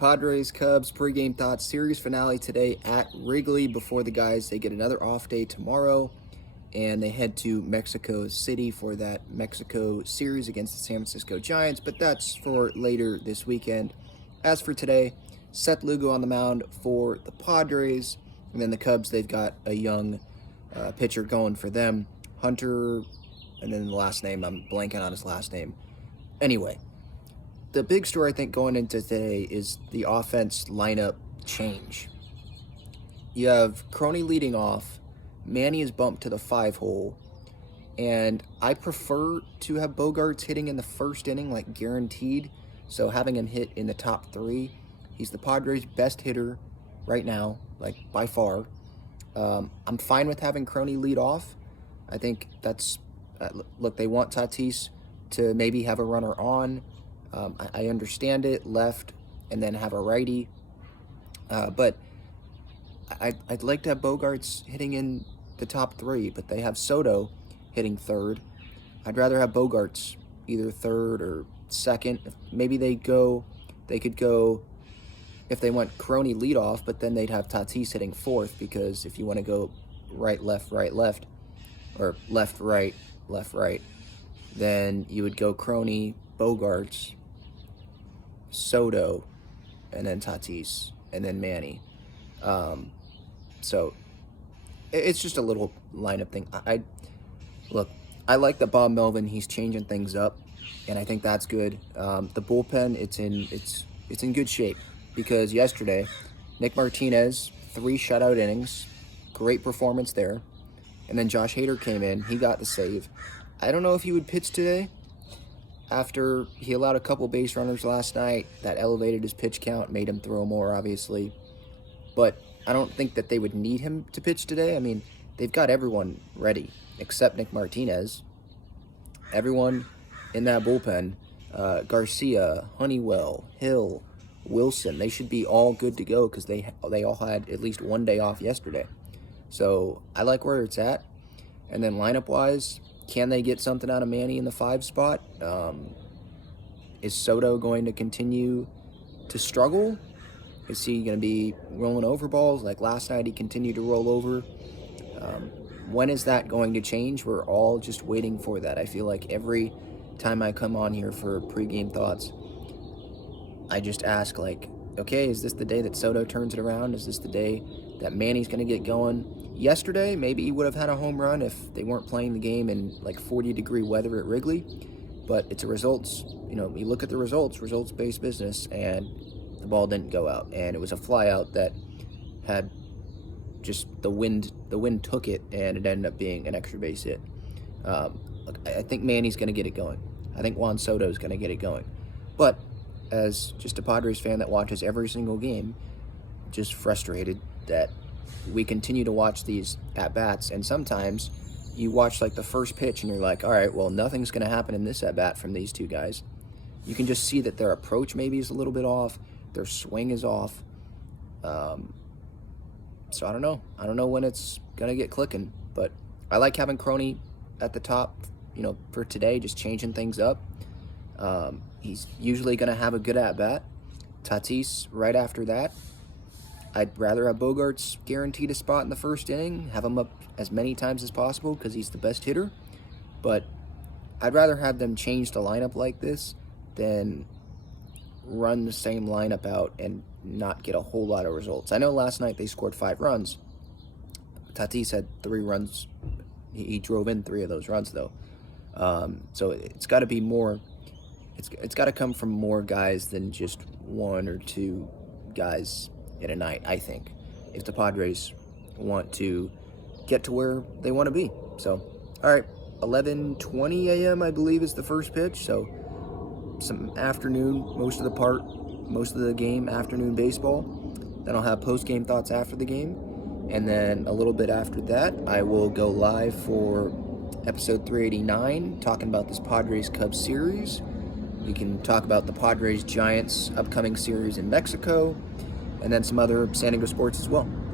Padres Cubs pregame thoughts series finale today at Wrigley before the guys they get another off day tomorrow and they head to Mexico City for that Mexico series against the San Francisco Giants, but that's for later this weekend. As for today, Seth Lugo on the mound for the Padres, and then the Cubs, they've got a young pitcher going for them, Hunter, and then the last name, I'm blanking on his last name. Anyway, the big story I think going into today is the offense lineup change. You have Croney leading off, Manny is bumped to the 5-hole, and I prefer to have Bogaerts hitting in the first inning, like guaranteed, so having him hit in the top 3. He's the Padres' best hitter right now, like by far. I'm fine with having Croney lead off. I think that's, look, they want Tatis to maybe have a runner on. I understand it, left, and then have a righty. But I'd like to have Bogaerts hitting in the top 3, but they have Soto hitting third. I'd rather have Bogaerts either third or second. Maybe they could go, if they went Croney leadoff, but then they'd have Tatis hitting fourth, because if you want to go right, left, or left, right, then you would go Croney, Bogaerts, Soto, and then Tatis, and then Manny. So it's just a little lineup thing. I like that Bob Melvin, he's changing things up, and I think that's good. The bullpen, it's in good shape, because yesterday Nick Martinez, 3 shutout innings, great performance there, and then Josh Hader came in, he got the save. I don't know if he would pitch today. After he allowed a couple base runners last night, that elevated his pitch count, made him throw more, obviously. But I don't think that they would need him to pitch today. I mean, they've got everyone ready, except Nick Martinez. Everyone in that bullpen, Garcia, Honeywell, Hill, Wilson, they should be all good to go, because they all had at least one day off yesterday. So I like where it's at. And then lineup-wise, can they get something out of Manny in the 5 spot? Is Soto going to continue to struggle? Is he going to be rolling over balls? Like last night, he continued to roll over. When is that going to change? We're all just waiting for that. I feel like every time I come on here for pregame thoughts, I just ask, like, okay, is this the day that Soto turns it around? Is this the day that Manny's going to get going? Yesterday, maybe he would have had a home run if they weren't playing the game in like 40-degree weather at Wrigley. But it's a results, you look at the results-based business, and the ball didn't go out. And it was a fly out that had just the wind took it, and it ended up being an extra base hit. Look, I think Manny's going to get it going. I think Juan Soto's going to get it going. But as just a Padres fan that watches every single game, just frustrated that we continue to watch these at-bats, and sometimes you watch like the first pitch and you're like, all right, well, nothing's going to happen in this at-bat from these two guys. You can just see that their approach maybe is a little bit off, their swing is off. So I don't know when it's going to get clicking, but I like having Croney at the top, for today, just changing things up. He's usually going to have a good at-bat. Tatis right after that. I'd rather have Bogaerts guaranteed a spot in the first inning, have him up as many times as possible because he's the best hitter. But I'd rather have them change the lineup like this than run the same lineup out and not get a whole lot of results. I know last night they scored 5 runs. Tatis had 3 runs. He drove in 3 of those runs, though. So it's got to be more. It's got to come from more guys than just 1 or 2 guys in a night, I think, if the Padres want to get to where they want to be. So, all right, 11:20 a.m., I believe, is the first pitch. So some afternoon, most of the game, afternoon baseball. Then I'll have post-game thoughts after the game. And then a little bit after that, I will go live for episode 389, talking about this Padres-Cubs series. We can talk about the Padres-Giants upcoming series in Mexico, and then some other San Diego sports as well.